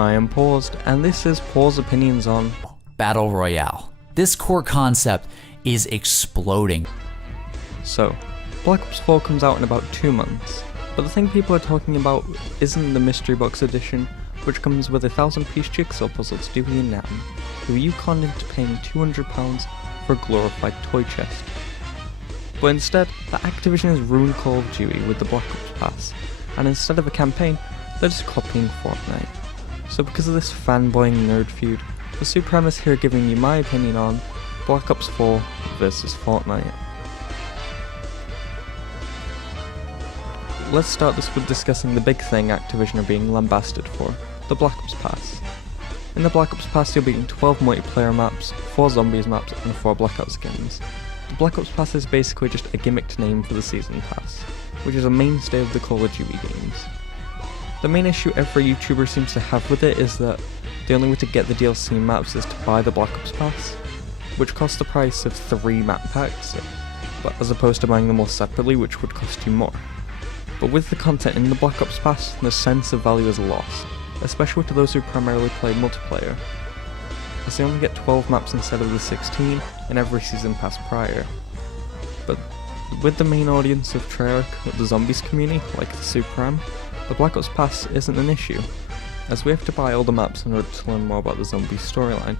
I am Paused, and this is Paul's opinions on Battle Royale. This core concept is exploding. So, Black Ops 4 comes out in about 2 months, but the thing people are talking about isn't the Mystery Box Edition, which comes with a 1,000-piece jigsaw puzzle to do with your nan, who you conned into paying £200 for a glorified toy chest. But instead, the Activision has ruined Call of Duty with the Black Ops Pass, and instead of a campaign, they're just copying Fortnite. So because of this fanboying nerd feud, the Supreme is here giving you my opinion on Black Ops 4 versus Fortnite. Let's start this with discussing the big thing Activision are being lambasted for, the Black Ops Pass. In the Black Ops Pass you'll be getting 12 multiplayer maps, 4 zombies maps and 4 Blackout skins. The Black Ops Pass is basically just a gimmicked name for the Season Pass, which is a mainstay of the Call of Duty games. The main issue every YouTuber seems to have with it is that the only way to get the DLC maps is to buy the Black Ops Pass, which costs the price of 3 map packs, but as opposed to buying them all separately, which would cost you more. But with the content in the Black Ops Pass, the sense of value is lost, especially to those who primarily play multiplayer, as they only get 12 maps instead of the 16 in every Season Pass prior. But with the main audience of Treyarch, the Zombies community, like the Supreme, the Black Ops Pass isn't an issue, as we have to buy all the maps in order to learn more about the Zombies storyline,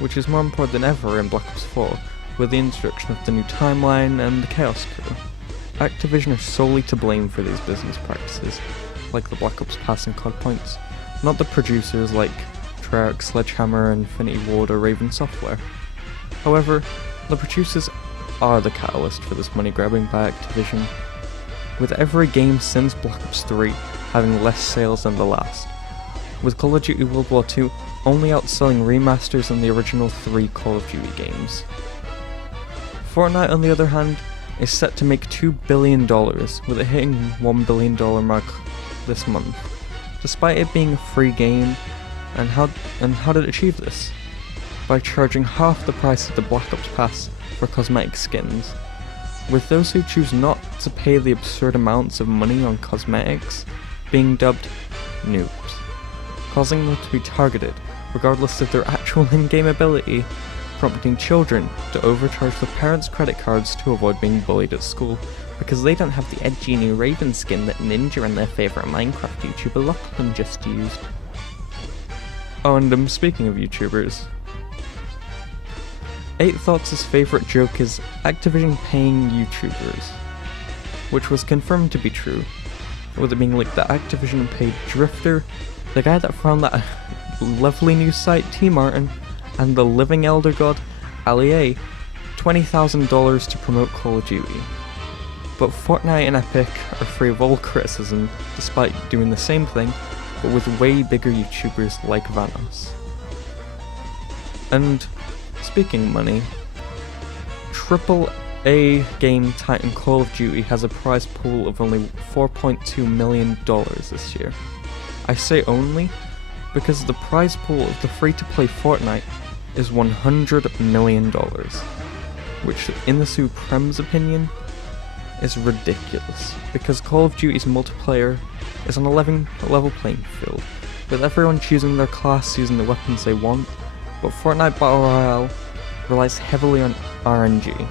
which is more important than ever in Black Ops 4, with the introduction of the new timeline and the Chaos Crew. Activision are solely to blame for these business practices, like the Black Ops Pass and COD points, not the producers like Treyarch, Sledgehammer, Infinity Ward or Raven Software. However, the producers are the catalyst for this money grabbing by Activision, with every game since Black Ops 3 having less sales than the last, with Call of Duty World War II only outselling remasters on the original 3 Call of Duty games. Fortnite, on the other hand, is set to make $2 billion, with it hitting $1 billion mark this month, despite it being a free game. And how did it achieve this? By charging half the price of the Black Ops Pass for cosmetic skins, with those who choose not to pay the absurd amounts of money on cosmetics being dubbed noobs, causing them to be targeted regardless of their actual in-game ability, prompting children to overcharge their parents' credit cards to avoid being bullied at school because they don't have the edgy new Raven skin that Ninja and their favourite Minecraft YouTuber Lachlan just used. Oh, and speaking of YouTubers, 8Thoughts' favourite joke is Activision paying YouTubers, which was confirmed to be true, with it being leaked that Activision paid Drifter, the guy that found that lovely new site T Martin, and the living elder god Ali A, $20,000 to promote Call of Duty. But Fortnite and Epic are free of all criticism, despite doing the same thing, but with way bigger YouTubers like Vanoss. And speaking of money, AAA game Titan Call of Duty has a prize pool of only $4.2 million this year. I say only because the prize pool of the free-to-play Fortnite is $100 million, which in the Supreme's opinion is ridiculous, because Call of Duty's multiplayer is on a level playing field, with everyone choosing their class using the weapons they want, but Fortnite Battle Royale relies heavily on RNG.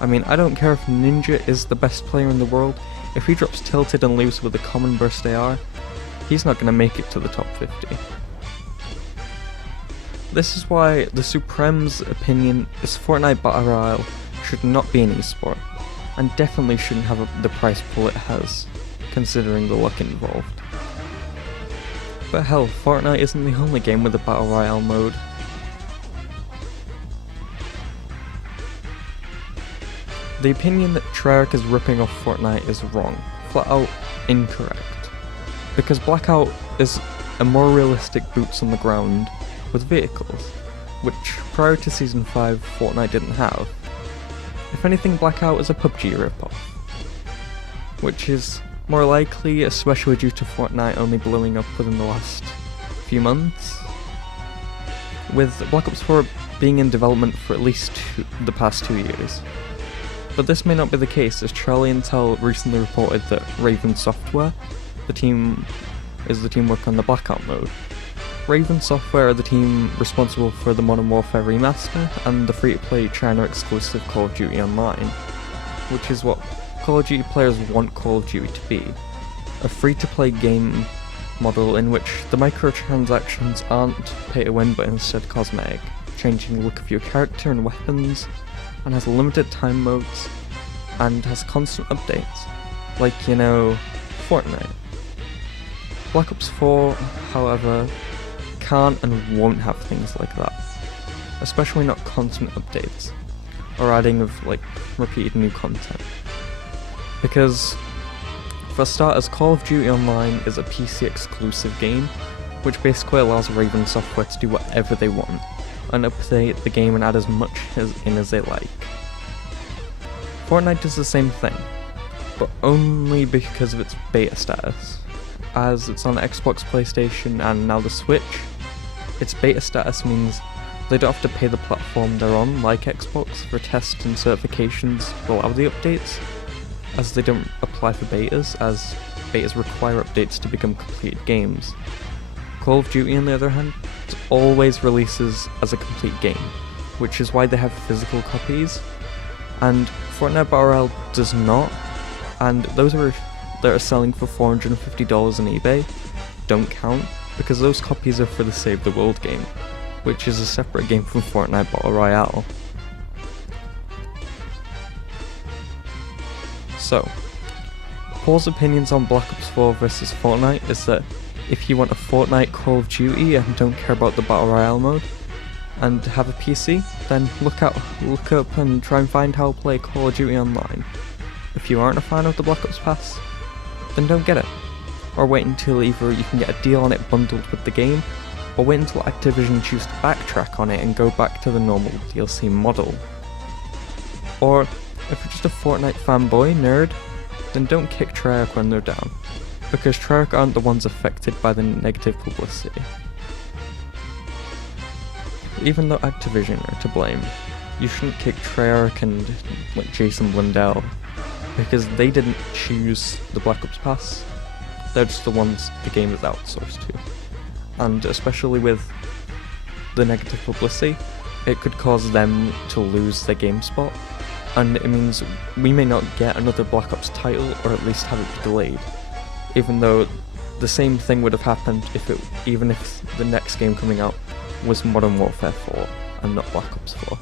I mean, I don't care if Ninja is the best player in the world, if he drops tilted and leaves with a common burst AR, he's not going to make it to the top 50. This is why the Supreme's opinion is Fortnite Battle Royale should not be an esport, and definitely shouldn't have the price pool it has, considering the luck involved. But hell, Fortnite isn't the only game with a Battle Royale mode. The opinion that Treyarch is ripping off Fortnite is wrong, flat out incorrect, because Blackout is a more realistic boots on the ground with vehicles, which prior to Season 5 Fortnite didn't have. If anything, Blackout is a PUBG ripoff, which is more likely, especially due to Fortnite only blowing up within the last few months, with Black Ops 4 being in development for at least the past 2 years. But this may not be the case, as Charlie Intel recently reported that Raven Software, the team is the team working on the Blackout mode. Raven Software are the team responsible for the Modern Warfare Remaster and the free-to-play China-exclusive Call of Duty Online, which is what Call of Duty players want Call of Duty to be. A free-to-play game model in which the microtransactions aren't pay-to-win but instead cosmetic, changing the look of your character and weapons, and has limited time modes, and has constant updates, like, Fortnite. Black Ops 4, however, can't and won't have things like that, especially not constant updates, or adding of, repeated new content. Because, for starters, Call of Duty Online is a PC exclusive game, which basically allows Raven Software to do whatever they want, and update the game and add as much as they like. Fortnite does the same thing, but only because of its beta status. As it's on Xbox, PlayStation, and now the Switch, its beta status means they don't have to pay the platform they're on, like Xbox, for tests and certifications to allow the updates, as they don't apply for betas, as betas require updates to become completed games. Call of Duty, on the other hand, always releases as a complete game, which is why they have physical copies, and Fortnite Battle Royale does not, and those that are selling for $450 on eBay don't count, because those copies are for the Save the World game, which is a separate game from Fortnite Battle Royale. So, Paul's opinions on Black Ops 4 versus Fortnite is that if you want a Fortnite Call of Duty and don't care about the Battle Royale mode, and have a PC, then look up and try and find how to play Call of Duty Online. If you aren't a fan of the Black Ops Pass, then don't get it. Or wait until either you can get a deal on it bundled with the game, or wait until Activision choose to backtrack on it and go back to the normal DLC model. Or, if you're just a Fortnite fanboy nerd, then don't kick Treyarch when they're down, because Treyarch aren't the ones affected by the negative publicity. Even though Activision are to blame, you shouldn't kick Treyarch and Jason Blundell, because they didn't choose the Black Ops Pass. They're just the ones the game is outsourced to. And especially with the negative publicity, it could cause them to lose their game spot, and it means we may not get another Black Ops title, or at least have it delayed, even though the same thing would have happened even if the next game coming out was Modern Warfare 4 and not Black Ops 4.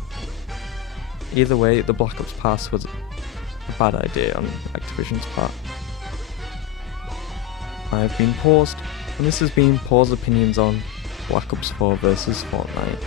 Either way, the Black Ops Pass was a bad idea on Activision's part. I have been paused, and this has been Paul's opinions on Black Ops 4 versus Fortnite.